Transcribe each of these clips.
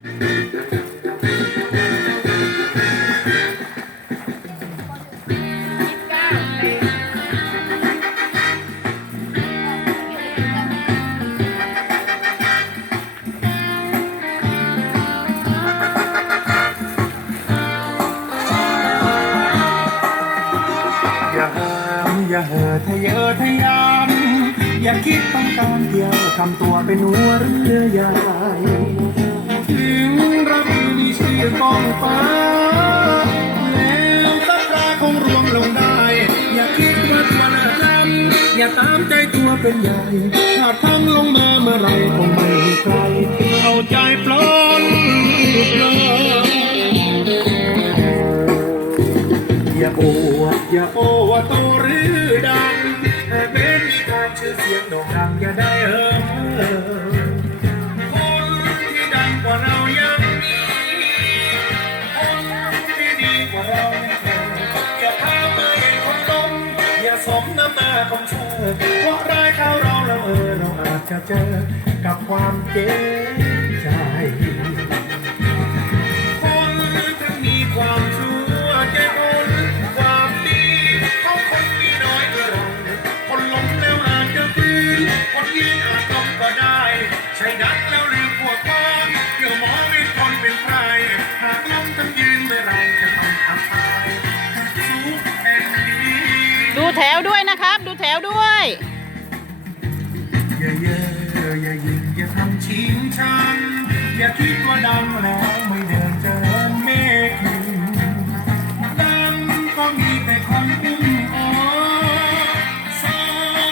อย่าห้ามอย่าเห่อทะเยอทะยาน อย่าคิดต้องการเดียวทำตัวเป็นหัวเรือใหญ่ ถึงเรามีชื่อกองฟ้า แล้วสักราคงรวมลงได้ อย่าคิดว่าตัวลิศล้ำอย่าตามใจตัวเป็นใหญ่ถ้าทั้งลงมาเมื่อไรคงไม่มีใครเอาใจปล้นเลอย่าโอวดอย่าโอวดโตหรือ สมน้ำหน้าของเธอเพราะร้ายข้าวเราแล้วเออเราอาจจะเจอกับความเจ็บใจ คนทั้งมีความชั่วใจคนความดีเขาคนมีน้อยกว่าเราคนล้มแล้วอาจจะฟื้นคนยืนอาจล้มก็ได้ ใช่ดักแล้วลืมพวกความเดี๋ยวมองไม่คนเป็นใครหากล้มทั้งยืนเมื่อไรจะต้องอับอาย ดูแถวด้วย แถวด้วยอย่าเย่ออย่ายิงอย่าทำชิงชันอย่าคิดว่าดังแล้วไม่เดินเจอเมฆดังก็มีแต่คนอุ้มอ๋อโซ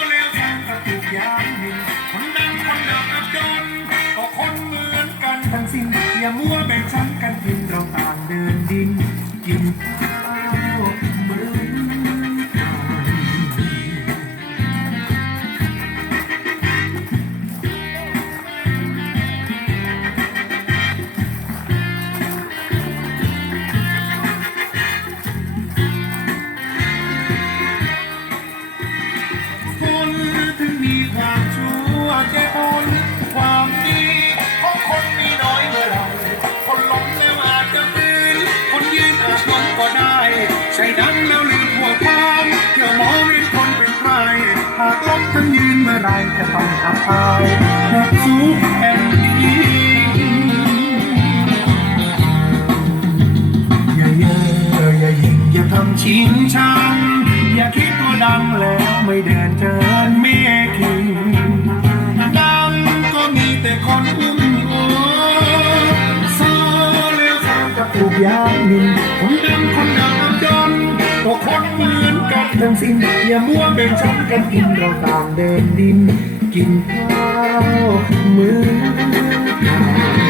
แล้วทางกระตุกยางหินคนดังคนดังอับจนก็คนเหมือนกันทั้งสิ้นอย่ามัวแบ่งชั้นกันกิน งยืนเมื่อไหรจะต้องอับอายนักสู้แผ่นดินอย่าเย่ออย่าหยิ่งอย่าทำชิงชังอย่าคิดว่าดังแล้วไม่เดินเจินเมฆินดังก็มีแต่คนอุ้มโอโซแล้วทางกับถูกยา ทั้งสิ้นอย่ามัวแบ่งชั้นกันกินเราต่างเดินดิน กินข้าวมือ